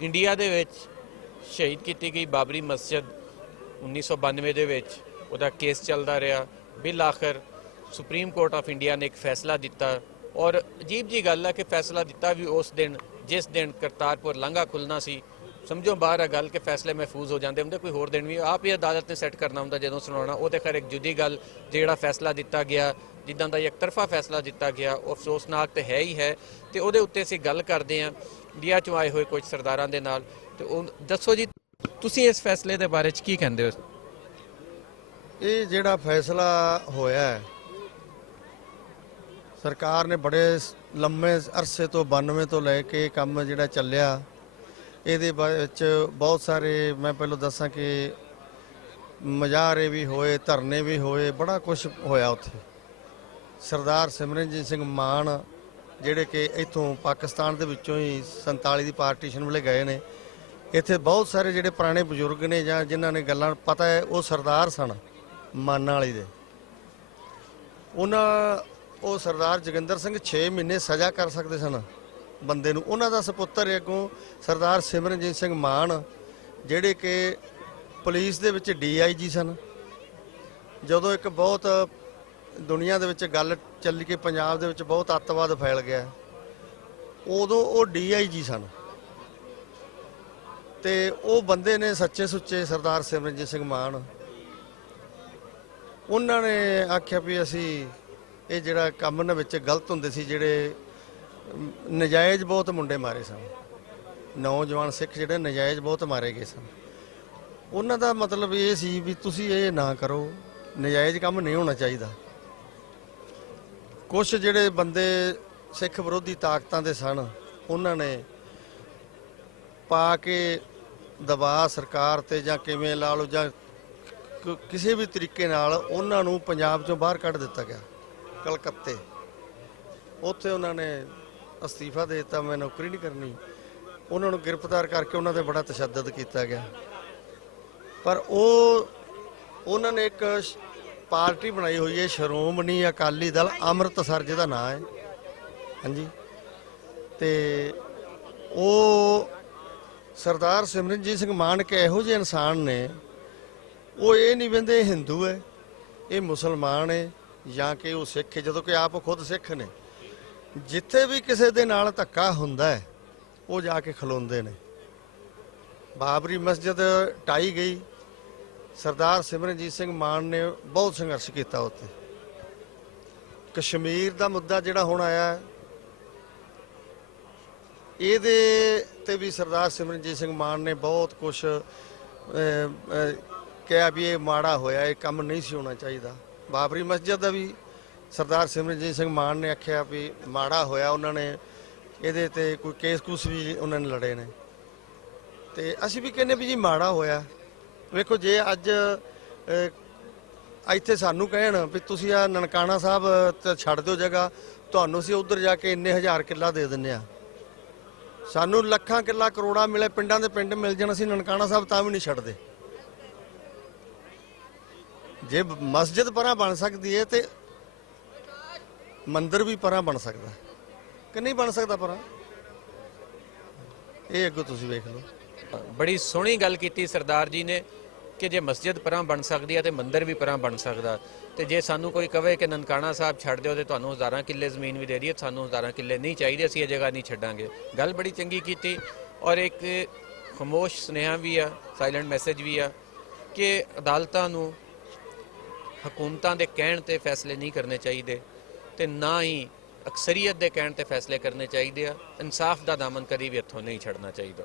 India ਦੇ ਵਿੱਚ ਸ਼ਹੀਦ ਕੀਤੀ ਗਈ ਬਾਬਰੀ ਮਸਜਿਦ 1992 ਦੇ ਵਿੱਚ ਉਹਦਾ ਕੇਸ ਚੱਲਦਾ ਰਿਹਾ। ਬਿਲ ਆਖਰ ਸੁਪਰੀਮ ਕੋਰਟ ਆਫ ਇੰਡੀਆ ਨੇ ਇੱਕ ਫੈਸਲਾ ਦਿੱਤਾ ਔਰ ਅਜੀਬ ਜੀ ਗੱਲ ਹੈ ਕਿ ਫੈਸਲਾ ਦਿੱਤਾ ਵੀ ਉਸ ਦਿਨ ਜਿਸ ਦਿਨ ਕਰਤਾਰਪੁਰ ਲਾਂਘਾ ਖੁੱਲ੍ਹਣਾ ਸੀ। ਸਮਝੋ ਬਾਹਰ ਆ ਗੱਲ ਕਿ ਫੈਸਲੇ ਮਹਿਫੂਜ਼ ਹੋ ਜਾਂਦੇ ਹੁੰਦੇ, ਕੋਈ ਹੋਰ ਦਿਨ ਵੀ ਆਪ ਹੀ ਅਦਾਲਤ ਨੇ ਸੈੱਟ ਕਰਨਾ ਹੁੰਦਾ ਜਦੋਂ ਸੁਣਾਉਣਾ। ਉਹ ਤਾਂ ਖੈਰ ਇੱਕ ਜੁਦੀ ਗੱਲ, ਜਿਹੜਾ ਫੈਸਲਾ ਦਿੱਤਾ ਗਿਆ, ਜਿੱਦਾਂ ਦਾ ਇੱਕ ਤਰਫਾ ਫੈਸਲਾ ਦਿੱਤਾ ਗਿਆ, ਉਹ ਅਫਸੋਸਨਾਕ ਤਾਂ ਹੈ ਹੀ ਹੈ। ਤੇ ਉਹਦੇ ਉੱਤੇ ਅਸੀਂ ਗੱਲ ਕਰਦੇ ਹਾਂ ਇੰਡੀਆ 'ਚੋਂ ਆਏ ਹੋਏ ਕੁਝ ਸਰਦਾਰਾਂ ਦੇ ਨਾਲ। ਤੇ ਉਹ ਦੱਸੋ ਜੀ, ਤੁਸੀਂ ਇਸ ਫੈਸਲੇ ਦੇ ਬਾਰੇ 'ਚ ਕੀ ਕਹਿੰਦੇ ਹੋ? ਇਹ ਜਿਹੜਾ ਫੈਸਲਾ ਹੋਇਆ ਹੈ, ਸਰਕਾਰ ਨੇ ਬੜੇ ਲੰਮੇ ਅਰਸੇ ਤੋਂ 92 ਤੋਂ ਲੈ ਕੇ ਕੰਮ ਜਿਹੜਾ ਚੱਲਿਆ, ਇਹਦੇ ਵਿੱਚ ਬਹੁਤ ਸਾਰੇ, ਮੈਂ ਪਹਿਲਾਂ ਦੱਸਾਂ ਕਿ ਮੁਜ਼ਾਹਰੇ ਵੀ ਹੋਏ, ਧਰਨੇ ਵੀ ਹੋਏ, ਬੜਾ ਕੁਝ ਹੋਇਆ ਉੱਥੇ। ਸਰਦਾਰ ਸਿਮਰਨਜੀਤ ਸਿੰਘ ਮਾਨ ਜਿਹੜੇ ਕਿ ਇੱਥੋਂ ਪਾਕਿਸਤਾਨ ਦੇ ਵਿੱਚੋਂ ਹੀ 47 ਦੀ ਪਾਰਟੀਸ਼ਨ ਵੇਲੇ ਗਏ ਨੇ, ਇੱਥੇ ਬਹੁਤ ਸਾਰੇ ਜਿਹੜੇ ਪੁਰਾਣੇ ਬਜ਼ੁਰਗ ਨੇ ਜਾਂ ਜਿਨ੍ਹਾਂ ਨੇ ਗੱਲਾਂ ਪਤਾ ਹੈ, ਉਹ ਸਰਦਾਰ ਸਨ ਮਾਨਾਂ ਵਾਲੀ ਦੇ। ਉਹ ਸਰਦਾਰ ਜੋਗਿੰਦਰ ਸਿੰਘ 6 ਮਹੀਨੇ ਸਜ਼ਾ ਕਰ ਸਕਦੇ ਸਨ ਬੰਦੇ ਨੂੰ। ਉਹਨਾਂ ਦਾ ਸਪੁੱਤਰ ਅੱਗੋਂ ਸਰਦਾਰ ਸਿਮਰਨਜੀਤ ਸਿੰਘ ਮਾਨ ਜਿਹੜੇ ਕਿ ਪੁਲਿਸ ਦੇ ਵਿੱਚ DIG ਸਨ। ਜਦੋਂ ਇੱਕ ਬਹੁਤ ਦੁਨੀਆ ਦੇ ਵਿੱਚ ਗੱਲ ਚੱਲੀ ਕਿ ਪੰਜਾਬ ਦੇ ਵਿੱਚ ਬਹੁਤ ਅੱਤਵਾਦ ਫੈਲ ਗਿਆ, ਉਦੋਂ ਉਹ DIG ਸਨ। ਤੇ ਉਹ ਬੰਦੇ ਨੇ ਸੱਚੇ ਸੁੱਚੇ ਸਰਦਾਰ ਸਿਮਰਨਜੀਤ ਸਿੰਘ ਮਾਨ, ਉਹਨਾਂ ਨੇ ਆਖਿਆ ਵੀ ਅਸੀਂ ਇਹ ਜਿਹੜਾ ਕੰਮ ਇਹਨਾਂ ਵਿੱਚ ਗਲਤ ਹੁੰਦੇ ਸੀ, ਜਿਹੜੇ ਨਜਾਇਜ਼ ਬਹੁਤ ਮੁੰਡੇ ਮਾਰੇ ਸਨ, ਨੌਜਵਾਨ ਸਿੱਖ ਜਿਹੜੇ ਨਜਾਇਜ਼ ਬਹੁਤ ਮਾਰੇ ਗਏ ਸਨ। ਉਹਨਾਂ ਦਾ ਮਤਲਬ ਇਹ ਸੀ ਵੀ ਤੁਸੀਂ ਇਹ ਨਾ ਕਰੋ, ਨਜਾਇਜ਼ ਕੰਮ ਨਹੀਂ ਹੋਣਾ ਚਾਹੀਦਾ। ਕੁਛ ਜਿਹੜੇ ਬੰਦੇ ਸਿੱਖ ਵਿਰੋਧੀ ਤਾਕਤਾਂ ਦੇ ਸਨ, ਉਹਨਾਂ ਨੇ ਪਾ ਕੇ ਦਬਾਅ ਸਰਕਾਰ ਤੇ ਜਾਂ ਕਿਵੇਂ ਲਾ ਲਓ ਜਾਂ ਕਿਸੇ ਵੀ ਤਰੀਕੇ ਨਾਲ ਉਹਨਾਂ ਨੂੰ ਪੰਜਾਬ ਚੋਂ ਬਾਹਰ ਕੱਢ ਦਿੱਤਾ ਗਿਆ। ਕਲਕੱਤੇ ਉੱਥੇ ਉਹਨਾਂ ਨੇ ਅਸਤੀਫਾ ਦੇ ਦਿੱਤਾ, ਮੈਂ ਨੌਕਰੀ ਨਹੀਂ ਕਰਨੀ। ਉਹਨਾਂ ਨੂੰ ਗ੍ਰਿਫਤਾਰ ਕਰਕੇ ਉਹਨਾਂ ਤੇ ਬੜਾ ਤਸ਼ੱਦਦ ਕੀਤਾ ਗਿਆ। ਪਰ ਉਹਨਾਂ ਨੇ ਇੱਕ ਪਾਰਟੀ ਬਣਾਈ ਹੋਈ ਹੈ, ਸ਼੍ਰੋਮਣੀ ਅਕਾਲੀ ਦਲ ਅੰਮ੍ਰਿਤਸਰ, ਜਿਹਦਾ ਨਾਂ ਹੈ। ਹਾਂਜੀ, ਤੇ ਉਹ ਸਰਦਾਰ ਸਿਮਰਨਜੀਤ ਸਿੰਘ ਮਾਨ ਕੇ ਇਹੋ ਜਿਹੇ ਇਨਸਾਨ ਨੇ, ਉਹ ਇਹ ਨਹੀਂ ਕਹਿੰਦੇ ਹਿੰਦੂ ਹੈ, ਇਹ ਮੁਸਲਮਾਨ ਹੈ ਜਾਂ ਕਿ ਉਹ ਸਿੱਖ ਹੈ, ਜਦੋਂ ਕਿ ਆਪ ਖੁਦ ਸਿੱਖ ਨੇ। ਜਿੱਥੇ ਵੀ ਕਿਸੇ ਦੇ ਨਾਲ ਧੱਕਾ ਹੁੰਦਾ ਹੈ, ਉਹ ਜਾ ਕੇ ਖਲੋਂਦੇ ਨੇ। ਬਾਬਰੀ ਮਸਜਿਦ ਢਾਈ ਗਈ, ਸਰਦਾਰ ਸਿਮਰਨਜੀਤ ਸਿੰਘ ਮਾਨ ਨੇ ਬਹੁਤ ਸੰਘਰਸ਼ ਕੀਤਾ ਉੱਥੇ। ਕਸ਼ਮੀਰ ਦਾ ਮੁੱਦਾ ਜਿਹੜਾ ਹੁਣ ਆਇਆ, ਇਹਦੇ ਤੇ ਵੀ ਸਰਦਾਰ ਸਿਮਰਨਜੀਤ ਸਿੰਘ ਮਾਨ ਨੇ ਬਹੁਤ ਕੁਛ ਕਿਹਾ ਵੀ ਇਹ ਮਾੜਾ ਹੋਇਆ, ਇਹ ਕੰਮ ਨਹੀਂ ਸੀ ਹੋਣਾ ਚਾਹੀਦਾ। ਬਾਬਰੀ ਮਸਜਿਦ ਦਾ ਵੀ ਸਰਦਾਰ ਸਿਮਰਨਜੀਤ ਸਿੰਘ ਮਾਨ ਨੇ ਆਖਿਆ ਵੀ ਮਾੜਾ ਹੋਇਆ, ਉਹਨਾਂ ਨੇ ਇਹਦੇ ਤੇ ਕੋਈ ਕੇਸ ਕੂਸ ਵੀ ਉਹਨਾਂ ਨੇ ਲੜੇ ਨੇ। ਤੇ ਅਸੀਂ ਵੀ ਕਹਿੰਦੇ ਵੀ ਜੀ ਮਾੜਾ ਹੋਇਆ। ਵੇਖੋ, ਜੇ ਅੱਜ ਇੱਥੇ ਸਾਨੂੰ ਕਹਿਣ ਵੀ ਤੁਸੀਂ ਆ ਨਨਕਾਣਾ ਸਾਹਿਬ ਤੇ ਛੱਡ ਦਿਓ ਜਗ੍ਹਾ, ਤੁਹਾਨੂੰ ਅਸੀਂ ਉੱਧਰ ਜਾ ਕੇ ਇੰਨੇ ਹਜ਼ਾਰ ਕਿੱਲਾ ਦੇ ਦਿੰਦੇ ਆ, ਸਾਨੂੰ ਲੱਖਾਂ ਕਿੱਲਾ ਕਰੋੜਾਂ ਮਿਲੇ, ਪਿੰਡਾਂ ਦੇ ਪਿੰਡ ਮਿਲ ਜਾਣ, ਅਸੀਂ ਨਨਕਾਣਾ ਸਾਹਿਬ ਤਾਂ ਵੀ ਨਹੀਂ ਛੱਡਦੇ। ਜੇ ਮਸਜਿਦ ਪਰਾਂ ਬਣ ਸਕਦੀ ਹੈ ਤੇ ਮੰਦਿਰ ਵੀ ਪਰਾਂ ਬਣ ਸਕਦਾ ਕਿ ਨਹੀਂ ਬਣ ਸਕਦਾ ਪਰਾਂ? ਇਹ ਅੱਗੋਂ ਤੁਸੀਂ ਵੇਖ ਲਓ। ਬੜੀ ਸੋਹਣੀ ਗੱਲ ਕੀਤੀ ਸਰਦਾਰ ਜੀ ਨੇ ਕਿ ਜੇ ਮਸਜਿਦ ਪਰਾਂ ਬਣ ਸਕਦੀ ਹੈ ਤੇ ਮੰਦਿਰ ਵੀ ਪਰਾਂ ਬਣ ਸਕਦਾ। ਤੇ ਜੇ ਸਾਨੂੰ ਕੋਈ ਕਵੇ ਕਿ ਨਨਕਾਣਾ ਸਾਹਿਬ ਛੱਡ ਦਿਓ ਤੇ ਤੁਹਾਨੂੰ ਹਜ਼ਾਰਾਂ ਕਿੱਲੇ ਜ਼ਮੀਨ ਵੀ ਦੇ ਦਈਏ, ਸਾਨੂੰ ਹਜ਼ਾਰਾਂ ਕਿੱਲੇ ਨਹੀਂ ਚਾਹੀਦੇ, ਅਸੀਂ ਇਹ ਜਗ੍ਹਾ ਨਹੀਂ ਛੱਡਾਂਗੇ। ਗੱਲ ਬੜੀ ਚੰਗੀ ਕੀਤੀ ਔਰ ਇੱਕ ਖਾਮੋਸ਼ ਸੁਨੇਹਾ ਵੀ ਆ, ਸਾਇਲੈਂਟ ਮੈਸੇਜ ਵੀ ਆ ਕਿ ਅਦਾਲਤਾਂ ਨੂੰ ਹਕੂਮਤਾਂ ਦੇ ਕਹਿਣ ਤੇ ਫੈਸਲੇ ਨਹੀਂ ਕਰਨੇ ਚਾਹੀਦੇ ਤੇ ਨਾ ਹੀ ਅਕਸਰੀਅਤ ਦੇ ਕਹਿਣ ਤੇ ਫੈਸਲੇ ਕਰਨੇ ਚਾਹੀਦੇ ਆ। ਇਨਸਾਫ ਦਾ ਦਾਮਨ ਕਦੀ ਵੀ ਇੱਥੋਂ ਨਹੀਂ ਛੱਡਣਾ ਚਾਹੀਦਾ।